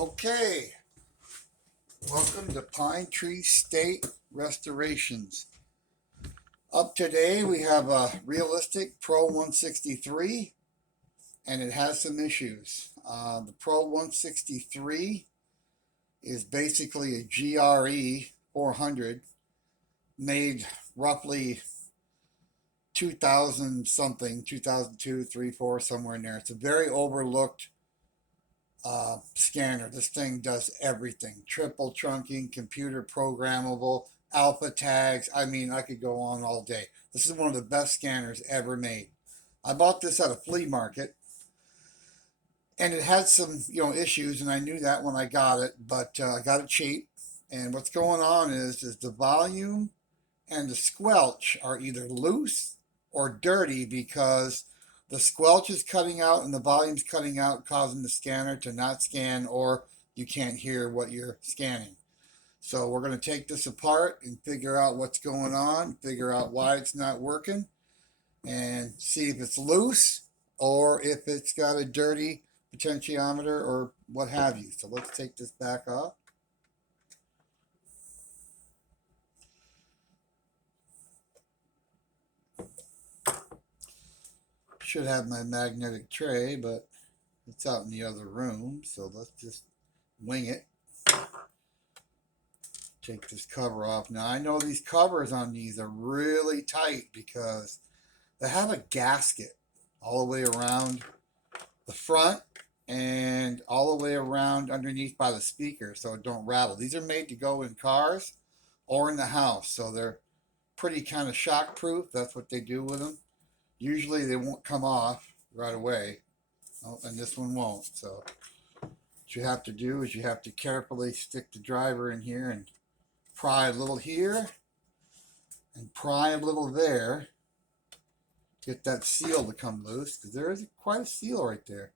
Okay, welcome to Pine Tree State Restorations. Up today we have a Realistic Pro 163 and it has some issues. The Pro 163 is basically a GRE 400 made roughly 2000 something, 2002, 3, 4, somewhere in there. It's a very overlooked scanner. This thing does everything: triple trunking, computer programmable, alpha tags. I mean, I could go on all day. This is one of the best scanners ever made. I bought this at a flea market and it had some issues, and I knew that when I got it, but I got it cheap. And what's going on is the volume and the squelch are either loose or dirty, because the squelch is cutting out and the volume's cutting out, causing the scanner to not scan, or you can't hear what you're scanning. So we're going to take this apart and figure out what's going on, figure out why it's not working, and see if it's loose or if it's got a dirty potentiometer or what have you. So let's take this back off. Should have my magnetic tray, but it's out in the other room, so let's just wing it. Take this cover off. Now I know these covers on these are really tight because they have a gasket all the way around the front and all the way around underneath by the speaker, so it don't rattle. These are made to go in cars or in the house, so they're pretty kind of shock proof. That's what they do with them. Usually they won't come off right away. Oh, and this one won't. So what you have to do is you have to carefully stick the driver in here and pry a little here and pry a little there. Get that seal to come loose, because there is quite a seal right there.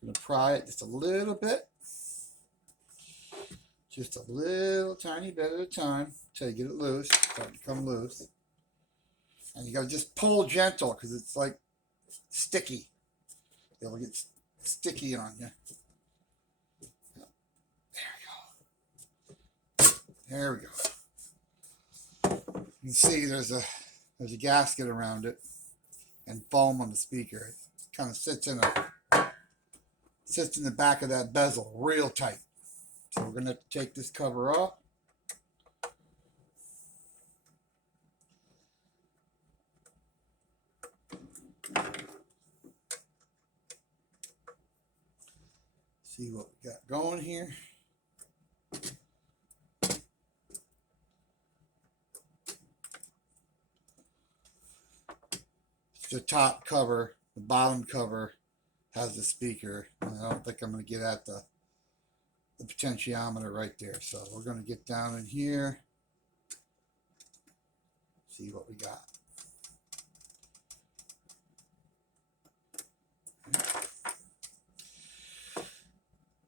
I'm going to pry it just a little bit. Just a little tiny bit at a time until you get it loose. Start to come loose. And you got to just pull gentle, because it's like sticky. It'll get sticky on you. There we go. You can see there's a gasket around it and foam on the speaker. It kind of sits in the back of that bezel real tight. So we're going to take this cover off. See what we got going here. The top cover, the bottom cover has the speaker. And I don't think I'm going to get at the potentiometer right there. So we're going to get down in here, see what we got.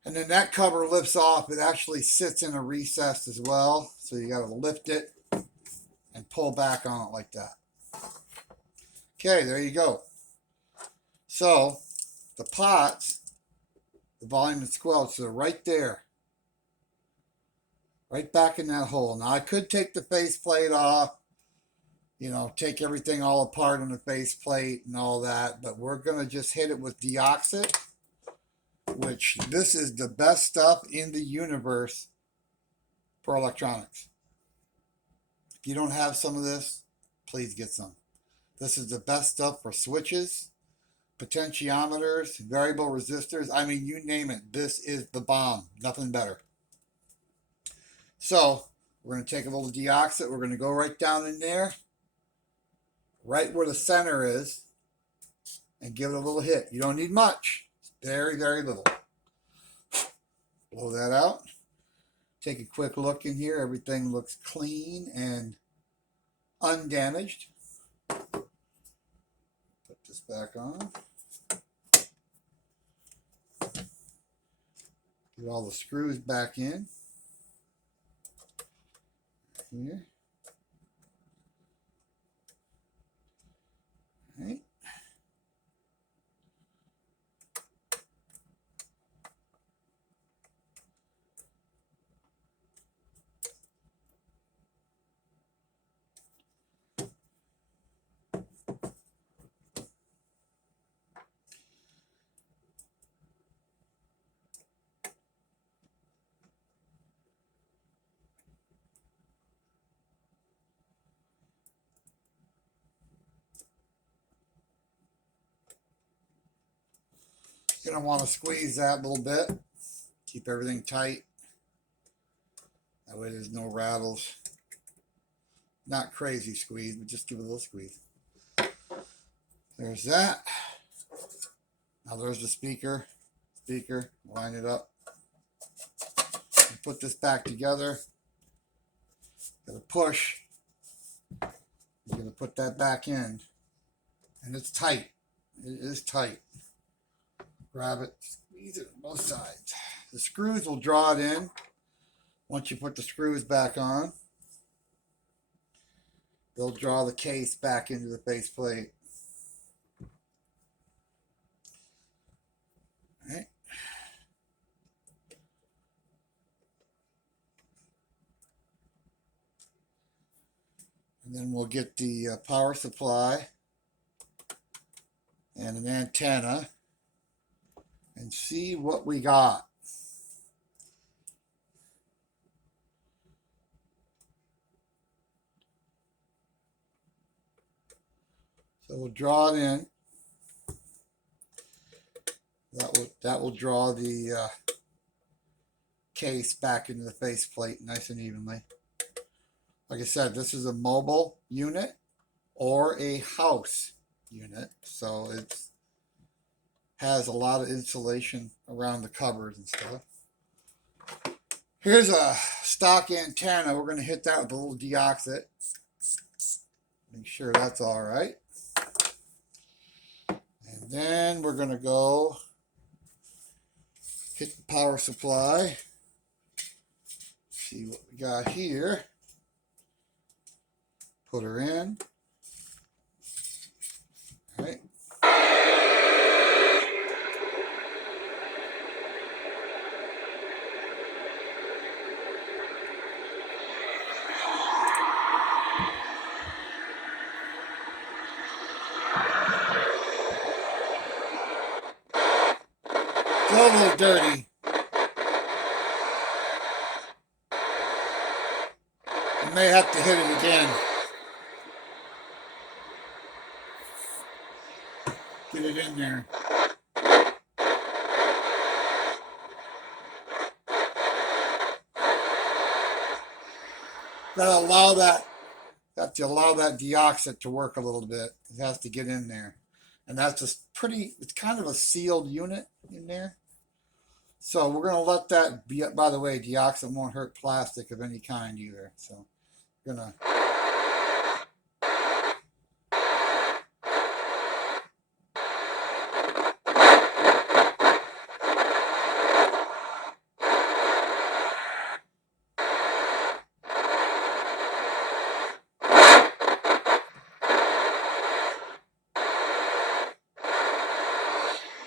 And then that cover lifts off. It actually sits in a recess as well. So you got to lift it and pull back on it like that. Okay, there you go. So the pots, the volume and squelch, are right there. Right back in that hole. Now I could take the faceplate off, take everything all apart on the faceplate and all that, but we're going to just hit it with Deoxit, which this is the best stuff in the universe for electronics. If you don't have some of this, please get some. This is the best stuff for switches, potentiometers, variable resistors. I mean, you name it. This is the bomb. Nothing better. So we're going to take a little Deoxit. We're going to go right down in there, right where the center is, and give it a little hit. You don't need much. Very, very little. Blow that out. Take a quick look in here. Everything looks clean and undamaged. Put this back on. Get all the screws back in. Here. All right. You're going to want to squeeze that a little bit. Keep everything tight. That way there's no rattles. Not crazy squeeze, but just give it a little squeeze. There's that. Now there's the speaker. Line it up. And put this back together. Gonna push. You're gonna put that back in. And it's tight. It is tight. Grab it, squeeze it on both sides. The screws will draw it in once you put the screws back on. They'll draw the case back into the faceplate. All right. And then we'll get the power supply and an antenna and see what we got. So we'll draw it in. That will draw the case back into the faceplate nice and evenly. Like I said, this is a mobile unit or a house unit, so it has a lot of insulation around the covers and stuff. Here's a stock antenna. We're going to hit that with a little deoxit. Make sure that's all right. And then we're going to go hit the power supply. See what we got here. Put her in. All right. Still a little dirty. You may have to hit it again. Get it in there. Got to allow that deoxit to work a little bit. It has to get in there. And that's just it's kind of a sealed unit in there. So we're going to let that be. By the way, deoxit won't hurt plastic of any kind either. So we're going to.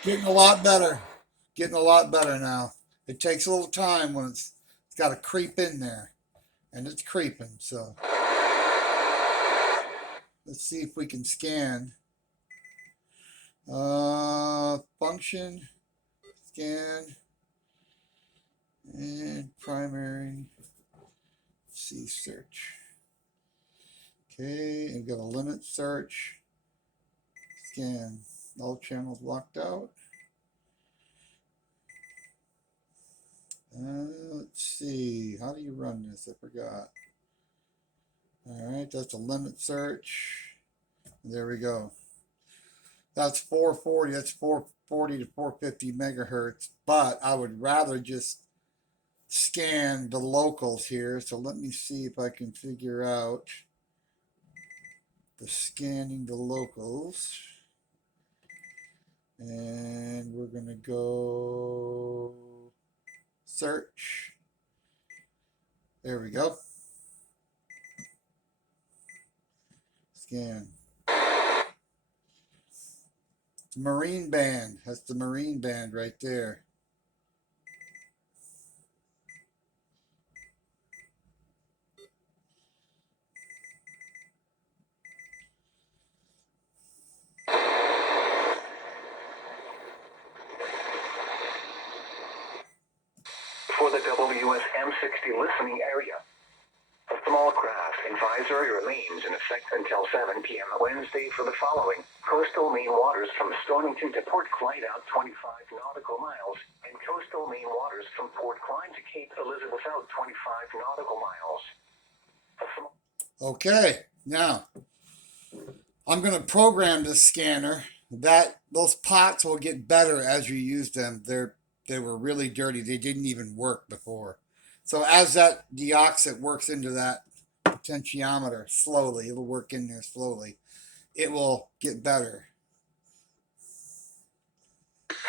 Getting a lot better. Getting a lot better now. It takes a little time when it's got to creep in there. And it's creeping, so. Let's see if we can scan. Function, scan, and primary. Let's see, search. Okay, and we've got a limit search. Scan. All channels blocked out. Let's see. How do you run this? I forgot. All right, that's a limit search. There we go. That's 440. That's 440 to 450 megahertz. But I would rather just scan the locals here. So let me see if I can figure out the scanning the locals. And we're going to go search. There we go. Scan. Marine band. That's the marine band right there. For the WSM-60 listening area, a small craft Advisory remains in effect until 7 p.m. Wednesday for the following. Coastal Maine waters from Stonington to Port Clyde out 25 nautical miles, and coastal Maine waters from Port Clyde to Cape Elizabeth out 25 nautical miles. Okay, now I'm going to program this scanner that those pots will get better as you use them. They were really dirty. They didn't even work before. So as that deoxit works into that potentiometer slowly, it'll work in there slowly. It will get better.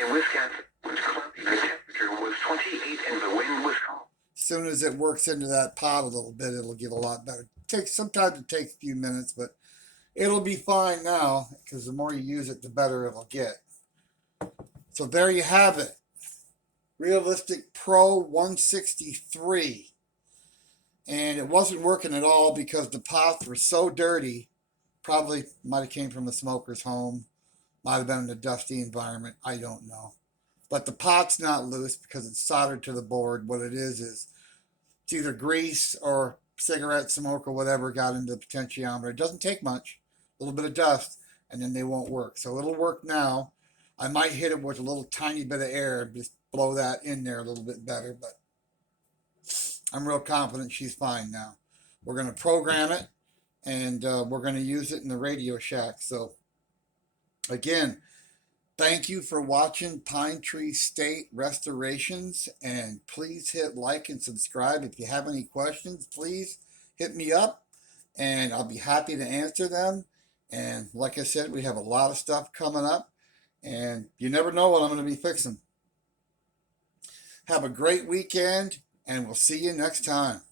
In Wisconsin, it was cloudy. The temperature was 28 and the wind was calm. As soon as it works into that pot a little bit, it'll get a lot better. Sometimes it takes a few minutes, but it'll be fine now because the more you use it, the better it'll get. So there you have it. Realistic Pro 163. And it wasn't working at all because the pots were so dirty. Probably might have came from a smoker's home. Might have been in a dusty environment. I don't know. But the pot's not loose because it's soldered to the board. What it is it's either grease or cigarette smoke or whatever got into the potentiometer. It doesn't take much. A little bit of dust and then they won't work. So it'll work now. I might hit it with a little tiny bit of air and just blow that in there a little bit better. But I'm real confident she's fine now. We're going to program it and we're going to use it in the Radio Shack. So again, thank you for watching Pine Tree State Restorations, and please hit like and subscribe. If you have any questions, please hit me up and I'll be happy to answer them. And like I said, we have a lot of stuff coming up and you never know what I'm going to be fixing. Have a great weekend and we'll see you next time.